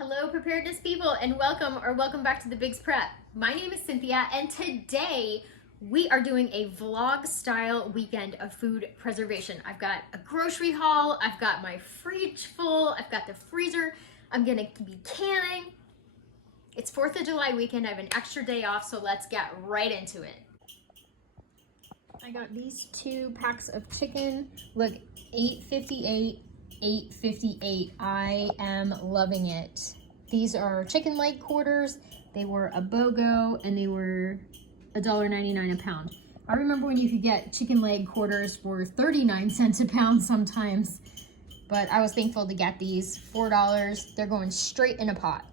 Hello preparedness people, and welcome back to the Biggs Prep. My name is Cynthia, and today we are doing a vlog style weekend of food preservation. I've got a grocery haul, I've got my fridge full, I've got the freezer, I'm gonna be canning. It's 4th of July weekend, I have an extra day off, so let's get right into it. I got these 2 packs of chicken. Look, $8.58. $8.58. I am loving it. These are chicken leg quarters. They were a BOGO and they were $1.99 a pound. I remember when you could get chicken leg quarters for 39 cents a pound sometimes, but I was thankful to get these. $4. They're going straight in a pot.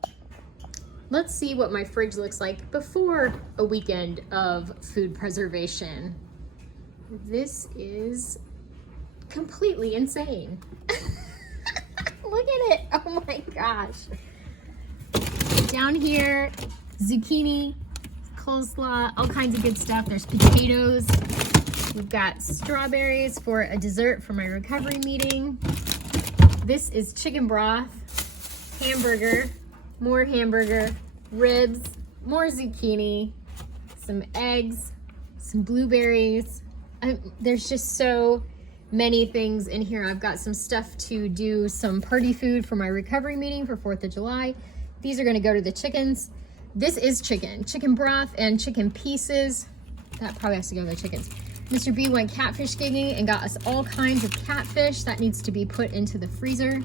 Let's see what my fridge looks like before a weekend of food preservation. This is completely insane. Look at it. Oh my gosh. Down here, zucchini, coleslaw, all kinds of good stuff. There's potatoes. We've got strawberries for a dessert for my recovery meeting. This is chicken broth, hamburger, more hamburger, ribs, more zucchini, some eggs, some blueberries. There's just so many things in here. I've got some stuff to do, some party food for my recovery meeting for 4th of July. These are gonna go to the chickens. This is chicken broth and chicken pieces. That probably has to go to the chickens. Mr. B went catfish gigging and got us all kinds of catfish. That needs to be put into the freezer.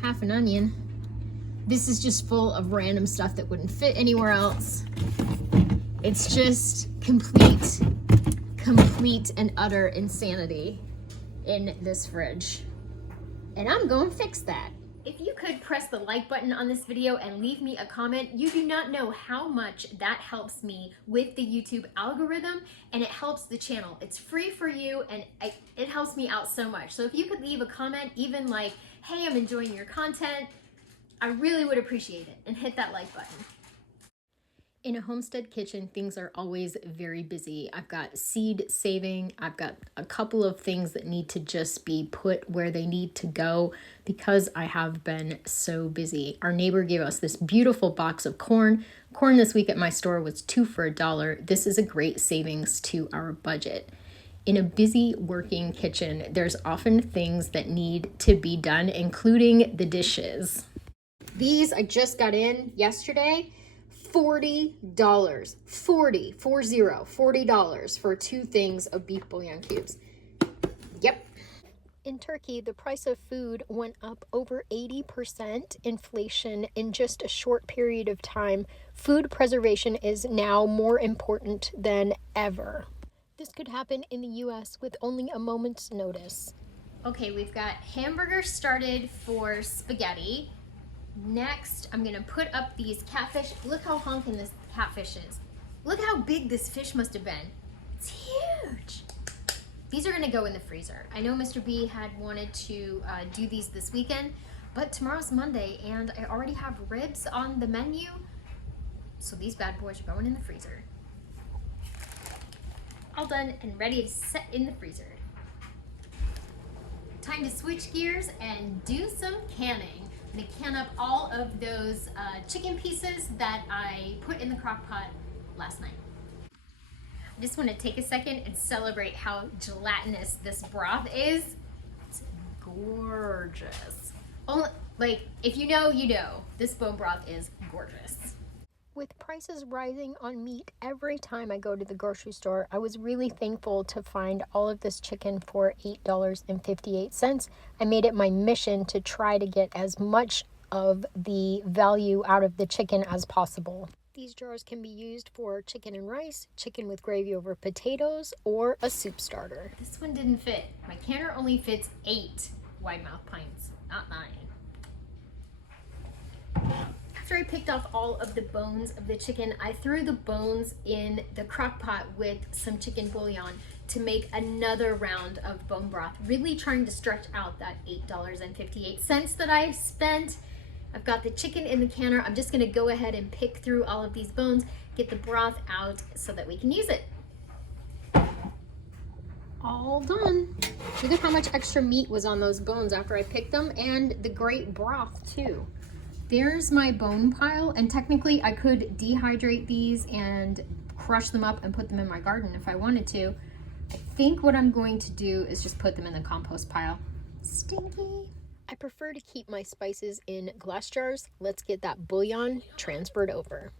Half an onion. This is just full of random stuff that wouldn't fit anywhere else. It's just complete and utter insanity in this fridge, and I'm going to fix that. If you could press the like button on this video and leave me a comment, you do not know how much that helps me with the YouTube algorithm, and it helps the channel. It's free for you, and it helps me out so much. So if you could leave a comment, even like, hey, I'm enjoying your content, I really would appreciate it, and hit that like button. In a homestead kitchen, things are always very busy. I've got seed saving. I've got a couple of things that need to just be put where they need to go because I have been so busy. Our neighbor gave us this beautiful box of corn. Corn this week at my store was 2 for $1. This is a great savings to our budget. In a busy working kitchen, there's often things that need to be done, including the dishes. These I just got in yesterday. $40, $40 for 2 things of beef bouillon cubes. Yep. In Turkey, the price of food went up over 80% inflation in just a short period of time. Food preservation is now more important than ever. This could happen in the US with only a moment's notice. Okay, we've got hamburger started for spaghetti. Next, I'm gonna put up these catfish. Look how honking this catfish is. Look how big this fish must have been. It's huge. These are gonna go in the freezer. I know Mr. B had wanted to do these this weekend, but tomorrow's Monday and I already have ribs on the menu. So these bad boys are going in the freezer. All done and ready to set in the freezer. Time to switch gears and do some canning. I'm gonna can up all of those chicken pieces that I put in the crock pot last night. I just want to take a second and celebrate how gelatinous this broth is. It's gorgeous. Only, like, if you know, you know. This bone broth is gorgeous. With prices rising on meat every time I go to the grocery store, I was really thankful to find all of this chicken for $8.58. I made it my mission to try to get as much of the value out of the chicken as possible. These jars can be used for chicken and rice, chicken with gravy over potatoes, or a soup starter. This one didn't fit. My canner only fits 8 wide mouth pints, not 9. After I picked off all of the bones of the chicken, I threw the bones in the crock pot with some chicken bouillon to make another round of bone broth, really trying to stretch out that $8.58 that I spent. I've got the chicken in the canner. I'm just gonna go ahead and pick through all of these bones, get the broth out so that we can use it. All done. Look at how much extra meat was on those bones after I picked them, and the great broth too. There's my bone pile, and technically I could dehydrate these and crush them up and put them in my garden if I wanted to. I think what I'm going to do is just put them in the compost pile. Stinky. I prefer to keep my spices in glass jars. Let's get that bouillon transferred over.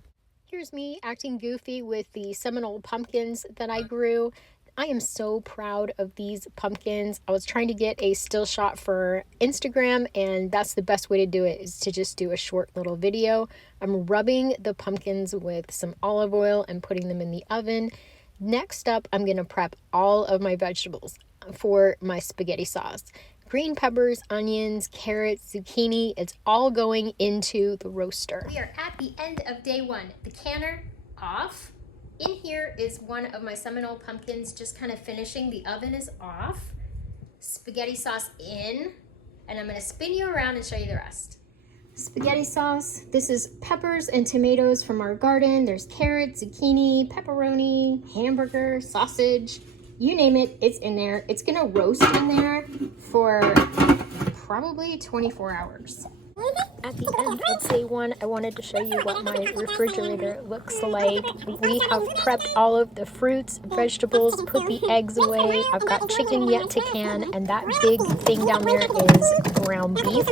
Here's me acting goofy with the Seminole pumpkins that I grew. I am so proud of these pumpkins. I was trying to get a still shot for Instagram, and that's the best way to do it, is to just do a short little video. I'm rubbing the pumpkins with some olive oil and putting them in the oven. Next up, I'm gonna prep all of my vegetables for my spaghetti sauce. Green peppers, onions, carrots, zucchini, it's all going into the roaster. We are at the end of day one. The canner off. In here is one of my Seminole pumpkins just kind of finishing. The oven is off. Spaghetti sauce in, and I'm gonna spin you around and show you the rest. Spaghetti sauce. This is peppers and tomatoes from our garden. There's carrots, zucchini, pepperoni, hamburger, sausage. You name it, it's in there. It's gonna roast in there for probably 24 hours. At the end of day one, I wanted to show you what my refrigerator looks like. We have prepped all of the fruits, vegetables, put the eggs away. I've got chicken yet to can, and that big thing down there is ground beef.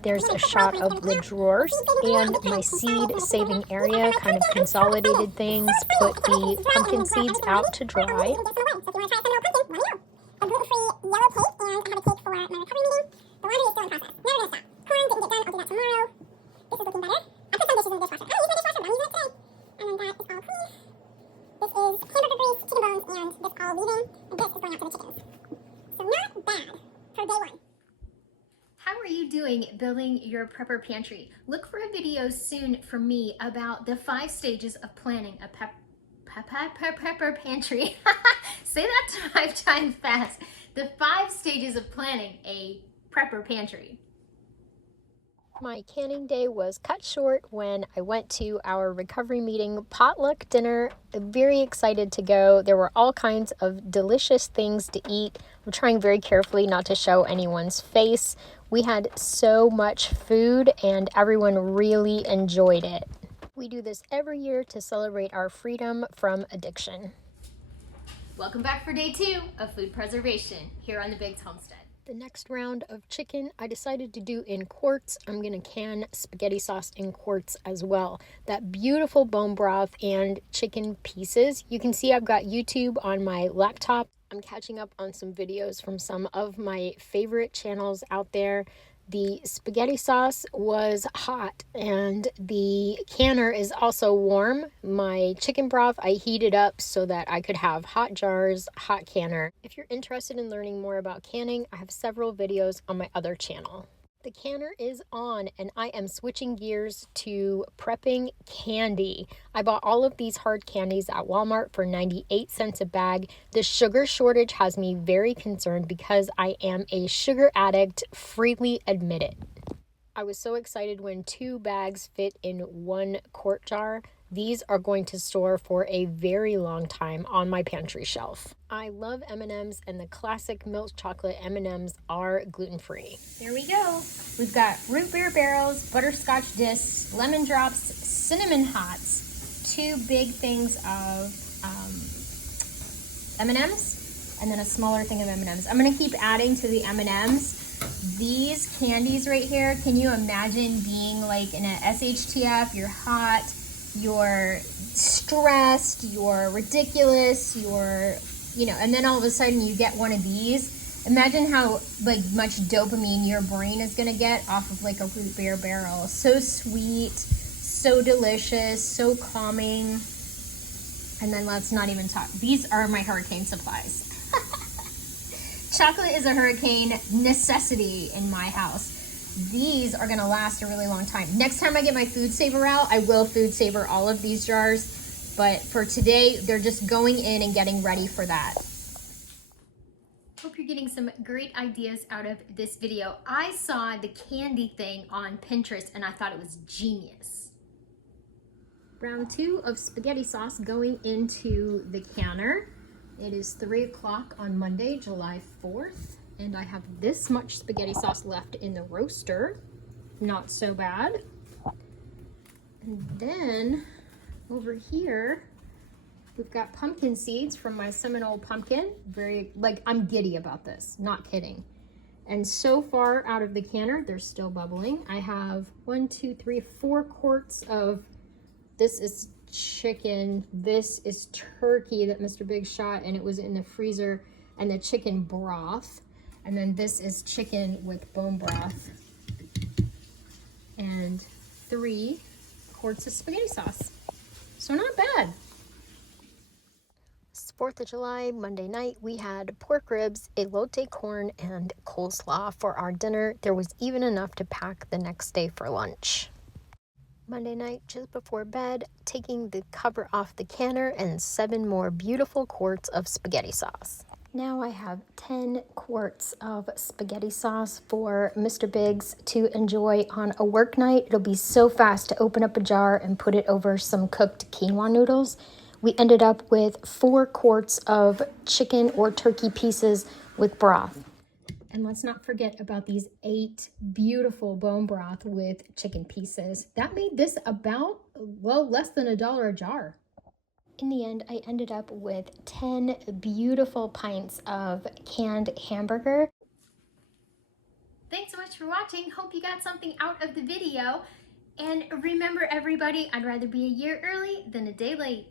There's a shot of the drawers and my seed saving area, kind of consolidated things. Put the pumpkin seeds out to dry. How are you doing building your prepper pantry? Look for a video soon from me about the 5 stages of planning a prepper pantry. Say that 5 times fast. The 5 stages of planning a prepper pantry. My canning day was cut short when I went to our recovery meeting potluck dinner. Very excited to go. There were all kinds of delicious things to eat. I'm trying very carefully not to show anyone's face. We had so much food and everyone really enjoyed it. We do this every year to celebrate our freedom from addiction. Welcome back for day 2 of food preservation here on the Biggs Homestead. The next round of chicken I decided to do in quarts. I'm going to can spaghetti sauce in quarts as well. That beautiful bone broth and chicken pieces. You can see I've got YouTube on my laptop. I'm catching up on some videos from some of my favorite channels out there. The spaghetti sauce was hot and the canner is also warm. My chicken broth I heated up so that I could have hot jars, hot canner. If you're interested in learning more about canning, I have several videos on my other channel. The canner is on and I am switching gears to prepping candy. I bought all of these hard candies at Walmart for 98 cents a bag. The sugar shortage has me very concerned because I am a sugar addict, freely admit it. I was so excited when 2 bags fit in 1 quart jar. These are going to store for a very long time on my pantry shelf. I love M&Ms and the classic milk chocolate M&Ms are gluten-free. Here we go. We've got root beer barrels, butterscotch discs, lemon drops, cinnamon hots, 2 big things of M&Ms, and then a smaller thing of M&Ms. I'm gonna keep adding to the M&Ms. These candies right here, can you imagine being like in a SHTF, you're hot, you're stressed, you're ridiculous, you're, and then all of a sudden you get one of these. Imagine how much dopamine your brain is gonna get off of like a root beer barrel. So sweet, so delicious, so calming. And then let's not even talk. These are my hurricane supplies. Chocolate is a hurricane necessity in my house. These are gonna last a really long time. Next time I get my food saver out, I will food saver all of these jars. But for today, they're just going in and getting ready for that. Hope you're getting some great ideas out of this video. I saw the candy thing on Pinterest and I thought it was genius. Round 2 of spaghetti sauce going into the canner. It is 3 o'clock on Monday, July 4th. And I have this much spaghetti sauce left in the roaster. Not so bad. And then over here, we've got pumpkin seeds from my Seminole pumpkin. I'm giddy about this, not kidding. And so far out of the canner, they're still bubbling. I have 4 quarts of, this is chicken, this is turkey that Mr. Big shot and it was in the freezer, and the chicken broth. And then this is chicken with bone broth. And 3 quarts of spaghetti sauce. So not bad. 4th of July, Monday night, we had pork ribs, elote corn, and coleslaw for our dinner. There was even enough to pack the next day for lunch. Monday night, just before bed, taking the cover off the canner and 7 more beautiful quarts of spaghetti sauce. Now I have 10 quarts of spaghetti sauce for Mr. Biggs to enjoy on a work night. It'll be so fast to open up a jar and put it over some cooked quinoa noodles. We ended up with 4 quarts of chicken or turkey pieces with broth. And let's not forget about these 8 beautiful bone broth with chicken pieces. That made this about, well, less than $1 a jar. In the end, I ended up with 10 beautiful pints of canned hamburger. Thanks so much for watching. Hope you got something out of the video. And remember everybody, I'd rather be a year early than a day late.